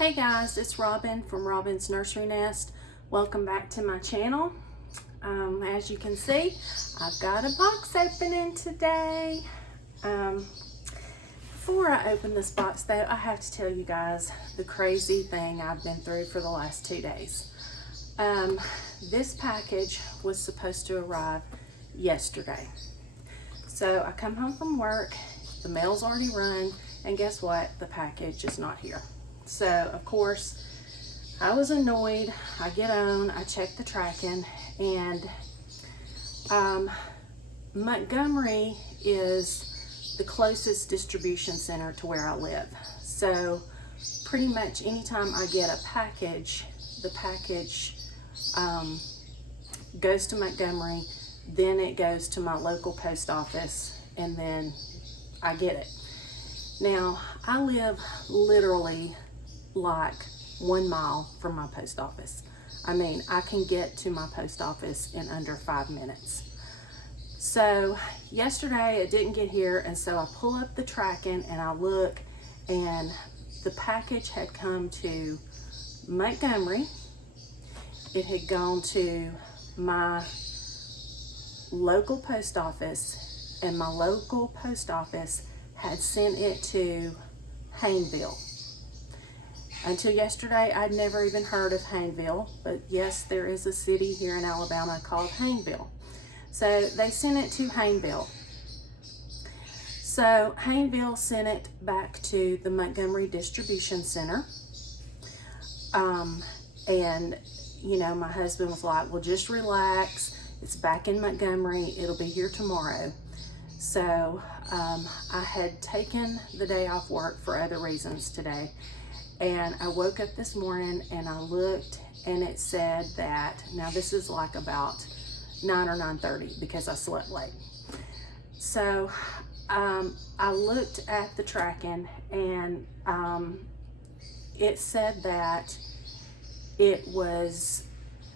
Hey guys, it's Robin from Robin's Nursery Nest. Welcome back to my channel. As you can see, I've got a box opening today. Before I open this box though, I have to tell you guys the crazy thing I've been through for the last 2 days. This package was supposed to arrive yesterday. So I come home from work, the mail's already run, and guess what? The package is not here. So of course I was annoyed. I get on, I check the tracking, and Montgomery is the closest distribution center to where I live. So pretty much anytime I get a package, the package goes to Montgomery, then it goes to my local post office, and then I get it. Now, I live literally like 1 mile from my post office. I mean, I can get to my post office in under 5 minutes. So yesterday it didn't get here, and so I pull up the tracking and I look, and the package had come to Montgomery. It had gone to my local post office, and my local post office had sent it to Hayneville. Until yesterday, I'd never even heard of Hayneville, but yes, there is a city here in Alabama called Hayneville. So they sent it to Hayneville. So Hayneville sent it back to the Montgomery Distribution Center. And you know, my husband was like, well, just relax. It's back in Montgomery. It'll be here tomorrow. So I had taken the day off work for other reasons today. And I woke up this morning and I looked, and it said that, now this is like about 9 or 9:30 because I slept late. So I looked at the tracking, and it said that it was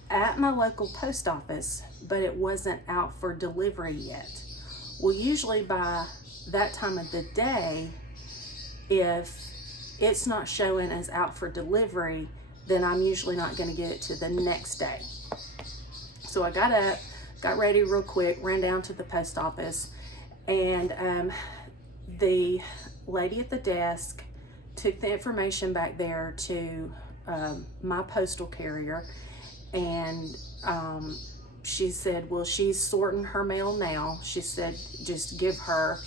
at my local post office, but it wasn't out for delivery yet. Well, usually by that time of the day, if it's not showing as out for delivery, then I'm usually not going to get it to the next day. So I got up, got ready real quick, ran down to the post office, and the lady at the desk took the information back there to my postal carrier, and she said, well, she's sorting her mail now. She said, just give her,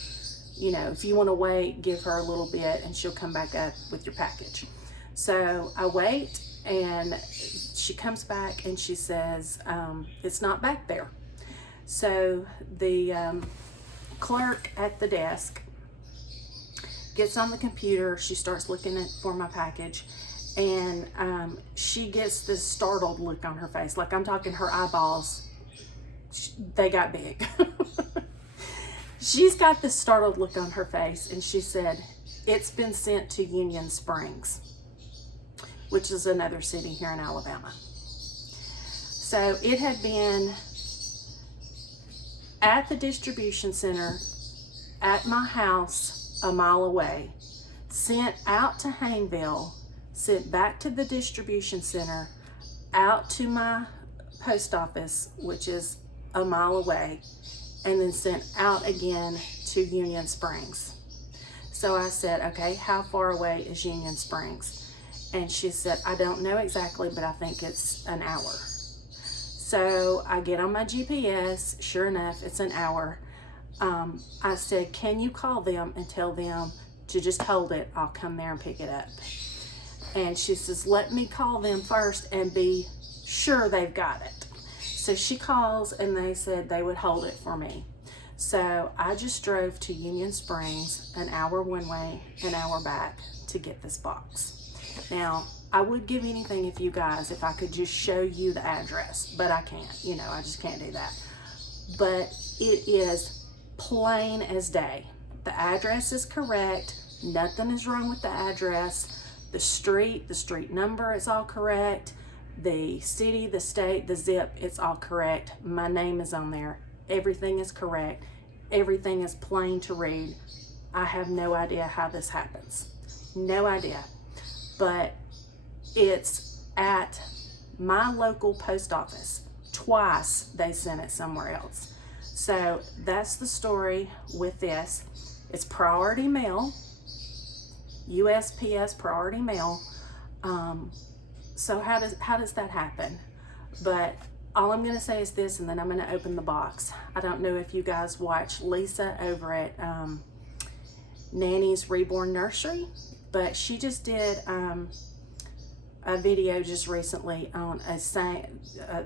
you know, if you want to wait, give her a little bit and she'll come back up with your package. So I wait, and she comes back and she says, it's not back there. So the clerk at the desk gets on the computer. She starts looking for my package, and she gets this startled look on her face. Like, I'm talking, her eyeballs, they got big. She's got this startled look on her face, and she said, it's been sent to Union Springs, which is another city here in Alabama. So it had been at the distribution center at my house a mile away, sent out to Hayneville, sent back to the distribution center, out to my post office, which is a mile away, and then sent out again to Union Springs. So I said, okay, how far away is Union Springs? And she said, I don't know exactly, but I think it's an hour. So I get on my GPS, sure enough, it's an hour. I said, can you call them and tell them to just hold it? I'll come there and pick it up. And she says, let me call them first and be sure they've got it. So she calls, and they said they would hold it for me. So I just drove to Union Springs, an hour one way, an hour back, to get this box. Now, I would give anything if I could just show you the address, but I can't, you know, I just can't do that. But it is plain as day. The address is correct. Nothing is wrong with the address. The street number is all correct. The city, the state, the zip, it's all correct. My name is on there. Everything is correct. Everything is plain to read. I have no idea how this happens. No idea. But It's at my local post office. Twice they sent it somewhere else. So that's the story with this. It's priority mail, USPS priority mail. So how does that happen? But all I'm gonna say is this, and then I'm gonna open the box. I don't know if you guys watch Lisa over at Nanny's Reborn Nursery, but she just did a video just recently on a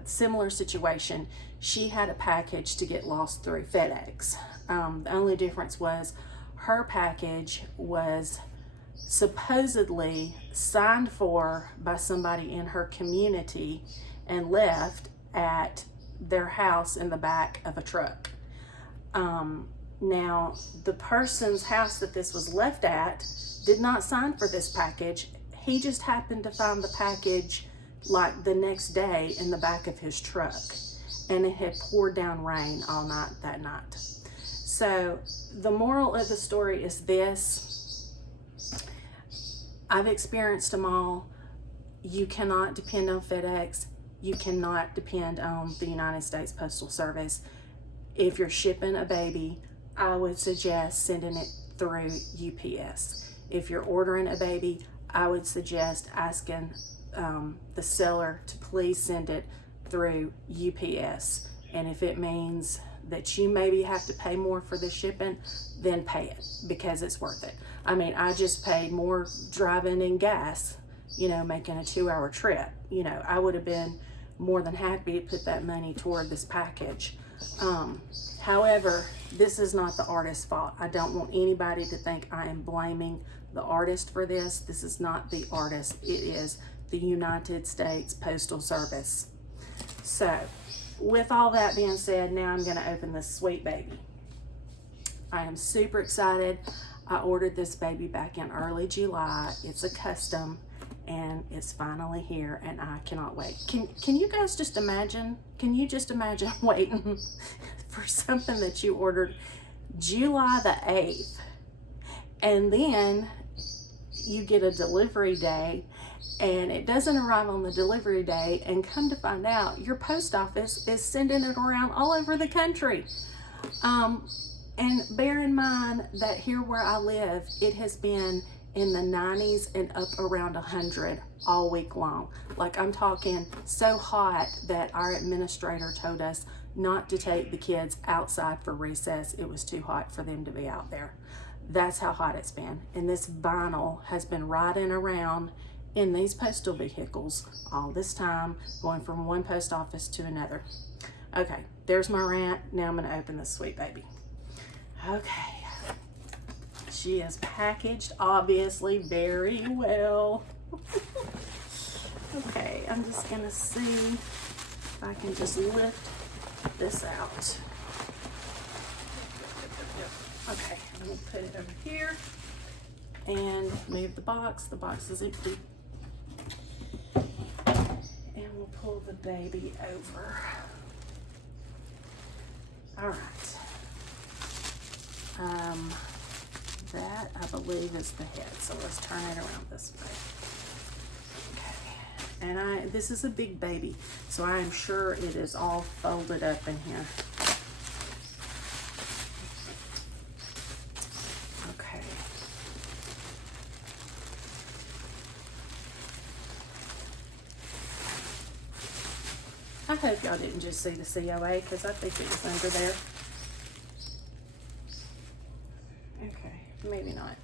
similar situation. She had a package to get lost through FedEx. The only difference was her package was supposedly signed for by somebody in her community and left at their house in the back of a truck. Now, the person's house that this was left at did not sign for this package. He just happened to find the package like the next day in the back of his truck, and it had poured down rain all night that night. So the moral of the story is this: I've experienced them all. You cannot depend on FedEx. You cannot depend on the United States Postal Service. If you're shipping a baby, I would suggest sending it through UPS. If you're ordering a baby, I would suggest asking the seller to please send it through UPS. And if it means that you maybe have to pay more for the shipping, then pay it, because it's worth it. I mean, I just paid more driving and gas, you know, making a 2-hour trip. You know, I would have been more than happy to put that money toward this package. However, this is not the artist's fault. I don't want anybody to think I am blaming the artist for this. This is not the artist. It is the United States Postal Service. So, with all that being said, now I'm going to open this sweet baby. I am super excited. I ordered this baby back in early July. It's a custom, and it's finally here, and I cannot wait. Can you guys just imagine? Can you just imagine waiting for something that you ordered July the 8th, and then you get a delivery day, and it doesn't arrive on the delivery day, and come to find out your post office is sending it around all over the country. And bear in mind that here where I live, it has been in the 90s and up around 100 all week long. Like, I'm talking so hot that our administrator told us not to take the kids outside for recess. It was too hot for them to be out there. That's how hot it's been. And this vinyl has been riding around in these postal vehicles all this time, going from one post office to another. Okay, there's my rant. Now I'm gonna open this sweet baby. Okay, she is packaged obviously very well. Okay, I'm just gonna see if I can just lift this out. Okay, I'm gonna put it over here and move the box. The box is empty. And we'll pull the baby over. All right. That I believe is the head. So let's turn it around this way. Okay. And this is a big baby, so I am sure it is all folded up in here. Okay. I hope y'all didn't just see the COA, because I think it was under there. Okay, maybe not.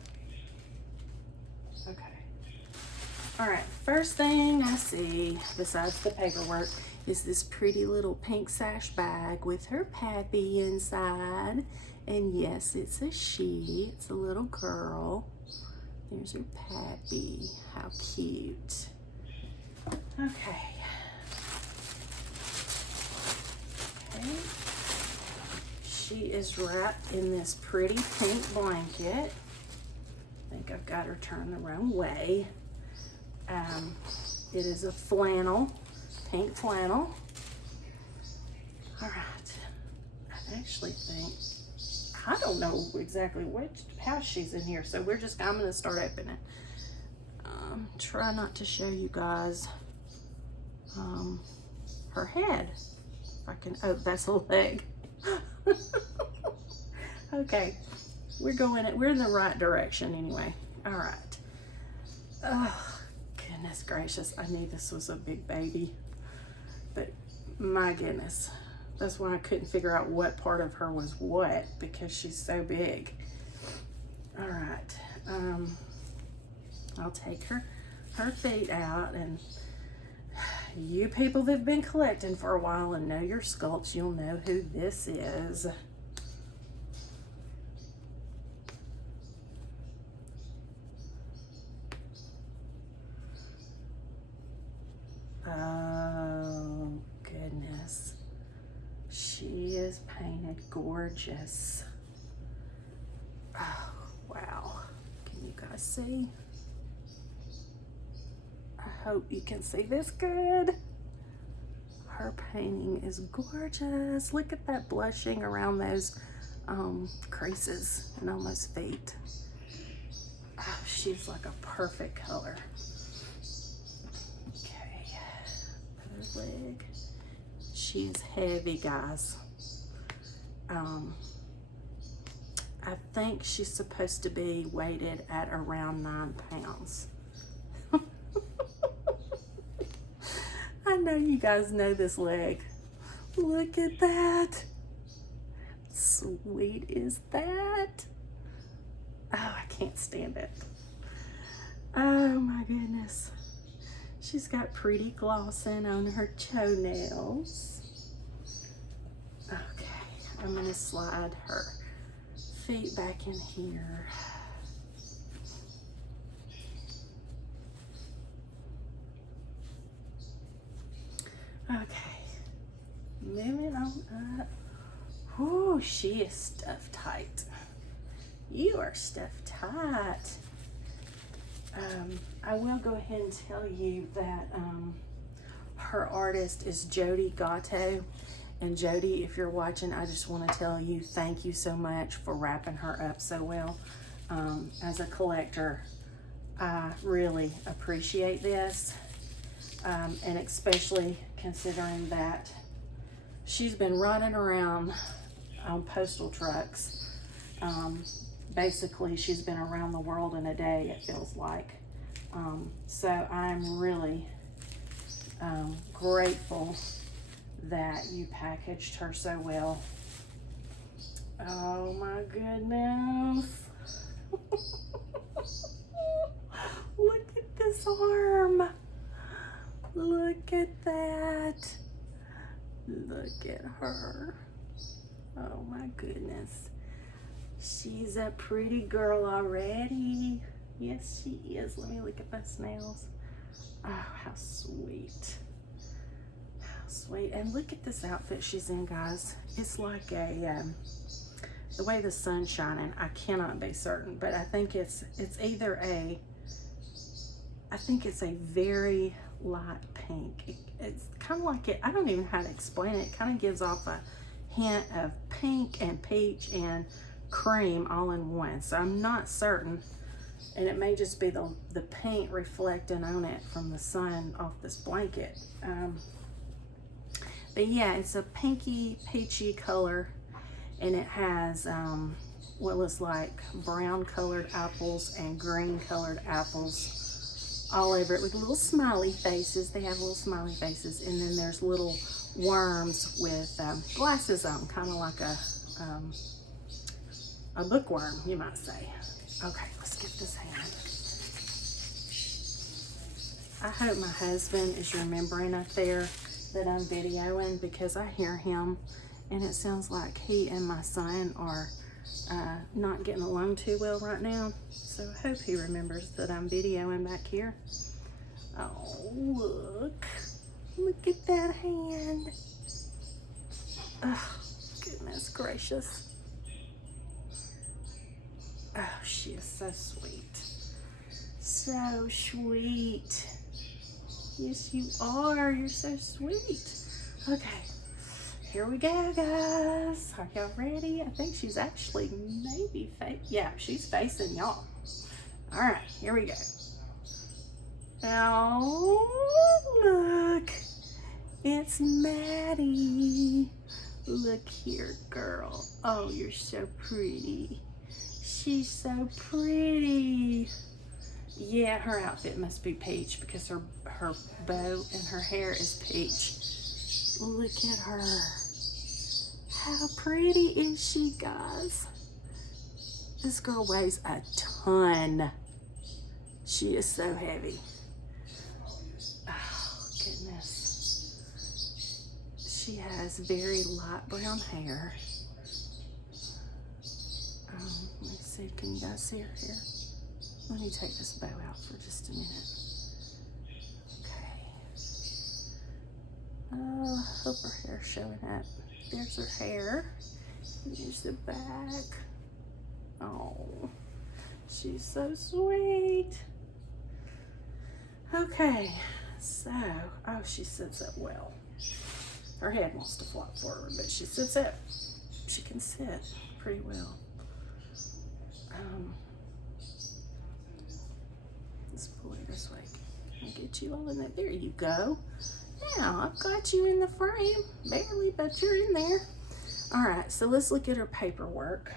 Okay. All right, first thing I see, besides the paperwork, is this pretty little pink sash bag with her pappy inside. And yes, it's a she. It's a little girl. There's her pappy. How cute. Okay. Okay. She is wrapped in this pretty pink blanket. I think I've got her turned the wrong way. It is a flannel, pink flannel. All right. I actually think, I don't know exactly which house she's in here, so I'm gonna start opening. try not to show you guys her head. If I can, oh, that's a leg. Okay, we're in the right direction anyway. All right. Oh, goodness gracious. I knew this was a big baby, but my goodness. That's why I couldn't figure out what part of her was what, because she's so big. All right. I'll take her feet out, and you people that've been collecting for a while and know your sculpts, you'll know who this is. Oh, goodness. She is painted gorgeous. Oh, wow. Can you guys see? I hope you can see this good. Her painting is gorgeous. Look at that blushing around those creases and on those feet. Oh, she's like a perfect color. Okay, her leg. She's heavy, guys. I think she's supposed to be weighted at around 9 pounds. I know you guys know this leg. Look at that. Sweet is that? Oh, I can't stand it. Oh my goodness. She's got pretty glossing on her toenails. Okay, I'm gonna slide her feet back in here. Okay, moving on up. Ooh, she is stuffed tight. You are stuffed tight. I will go ahead and tell you that her artist is Jody Gotto. And Jody, if you're watching, I just want to tell you thank you so much for wrapping her up so well. As a collector, I really appreciate this. And especially considering that she's been running around on postal trucks. Basically, she's been around the world in a day, it feels like. So I'm really grateful that you packaged her so well. Oh my goodness. Look at this arm. Look at that. Look at her. Oh my goodness. She's a pretty girl already. Yes, she is. Let me look at those nails. Oh, how sweet. How sweet. And look at this outfit she's in, guys. It's like a, the way the sun's shining, I cannot be certain, but I think it's either a, I think it's a very light pink. It's kind of like it, I don't even know how to explain it. It kind of gives off a hint of pink and peach and cream all in one. So I'm not certain, and it may just be the paint reflecting on it from the sun off this blanket. But yeah, it's a pinky peachy color, and it has what looks like brown colored apples and green colored apples all over it with little smiley faces. They have little smiley faces, and then there's little worms with glasses on, kind of like a bookworm, you might say. Okay, let's get this hand. I hope my husband is remembering up there that I'm videoing, because I hear him and it sounds like he and my son are not getting along too well right now. So I hope he remembers that I'm videoing back here. Oh, look. Look at that hand. Oh, goodness gracious. Oh, she is so sweet. So sweet. Yes, you are. You're so sweet. Okay, here we go, guys. Are y'all ready? I think she's actually maybe yeah, she's facing y'all. All right, here we go. Oh, look. It's Maddie. Look here, girl. Oh, you're so pretty. She's so pretty. Yeah, her outfit must be peach because her bow and her hair is peach. Look at her. How pretty is she, guys? This girl weighs a ton. She is so heavy. Oh, goodness. She has very light brown hair. Let's see, can you guys see her hair? Let me take this bow out for just a minute. Okay. Oh, I hope her hair's showing up. There's her hair. Here's the back. Oh, she's so sweet. Okay, so, oh, she sits up well. Her head wants to flop forward, but she sits up. She can sit pretty well. Let's pull her this way. I'll get you all in there. There you go. Now, I've got you in the frame. Barely, but you're in there. All right, so let's look at her paperwork.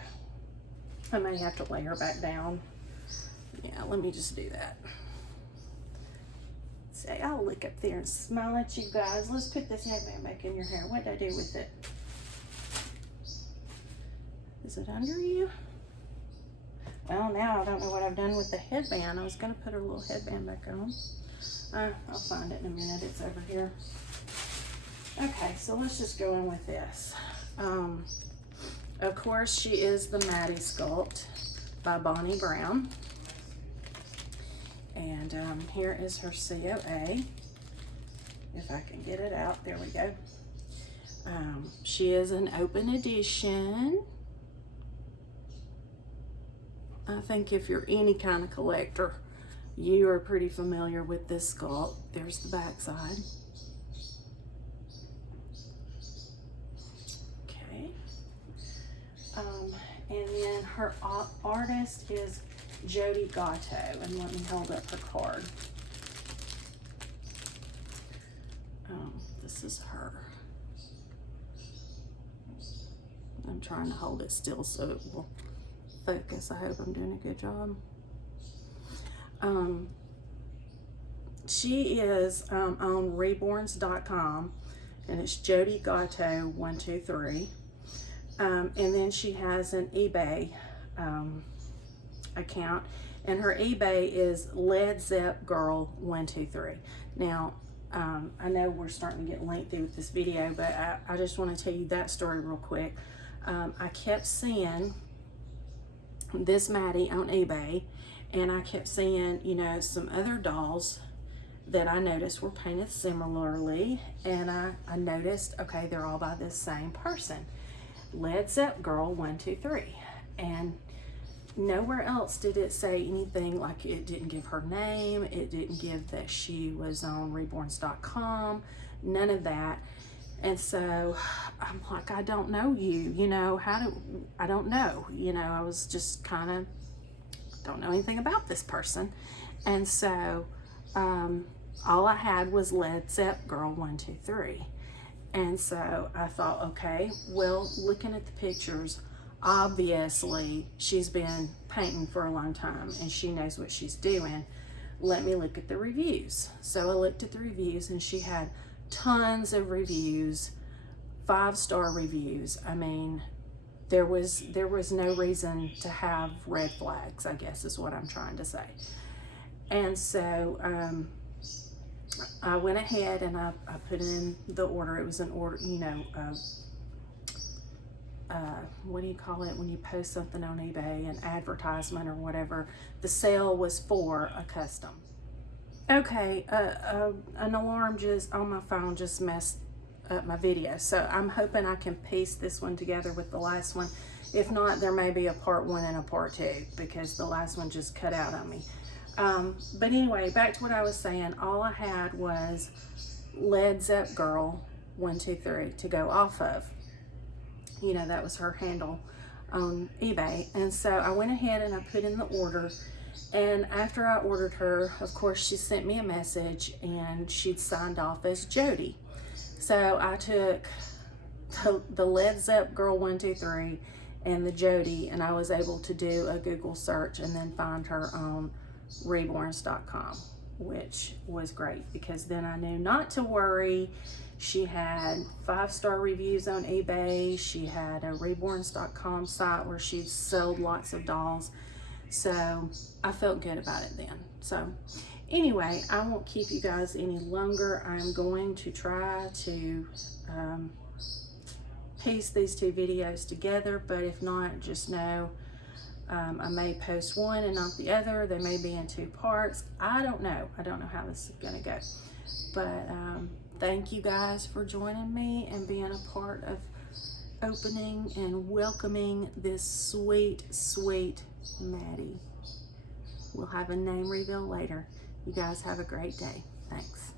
I may have to lay her back down. Yeah, let me just do that. Say, I'll look up there and smile at you guys. Let's put this headband back in your hair. What did I do with it? Is it under you? Well, now I don't know what I've done with the headband. I was going to put her little headband back on. I'll find it in a minute. It's over here. Okay, so let's just go in with this. Of course, she is the Maddie Sculpt by Bonnie Brown. And here is her COA. If I can get it out. There we go. She is an open edition. I think if you're any kind of collector, you are pretty familiar with this sculpt. There's the back side. Okay. And then her artist is Jody Gotto. And let me hold up her card. This is her. I'm trying to hold it still so it will focus. I hope I'm doing a good job. She is on reborns.com, and it's Jody Gotto 123. And then she has an eBay account, and her eBay is Led Zepp Girl 123. Now, I know we're starting to get lengthy with this video, but I just want to tell you that story real quick. I kept seeing this Maddie on eBay, and I kept seeing, you know, some other dolls that I noticed were painted similarly, and I noticed, okay, they're all by this same person, Led Zepp Girl 123, and nowhere else did it say anything. Like, it didn't give her name, it didn't give that she was on reborns.com, none of that. And so I'm like, I don't know you, you know, I don't know, you know, I was just kind of, don't know anything about this person. And so all I had was Led Zepp Girl 123. And so I thought, okay, well, looking at the pictures, obviously she's been painting for a long time and she knows what she's doing. Let me look at the reviews. So I looked at the reviews, and she had tons of reviews, 5-star reviews. I mean, there was no reason to have red flags, I guess is what I'm trying to say. And so I went ahead and I put in the order. It was an order, you know, what do you call it when you post something on eBay, an advertisement or whatever. The sale was for a custom. Okay, an alarm just on my phone just messed up my video, so I'm hoping I can piece this one together with the last one. If not, there may be a part 1 and a part 2 because the last one just cut out on me. But anyway, back to what I was saying. All I had was Led Zepp Girl 123 to go off of. You know, that was her handle on eBay. And so I went ahead and I put in the order, And after I ordered her, of course, she sent me a message and she'd signed off as Jody. So I took the Led Zepp Girl 123 and the Jody, and I was able to do a Google search and then find her on reborns.com, which was great because then I knew not to worry. She had 5-star reviews on eBay. She had a reborns.com site where she sold lots of dolls. So I felt good about it then. So anyway, I won't keep you guys any longer. I'm going to try to piece these 2 videos together, but if not, just know I may post one and not the other. They may be in 2 parts. I don't know how this is gonna go, but thank you guys for joining me and being a part of opening and welcoming this sweet, sweet Maddie. We'll have a name reveal later. You guys have a great day. Thanks.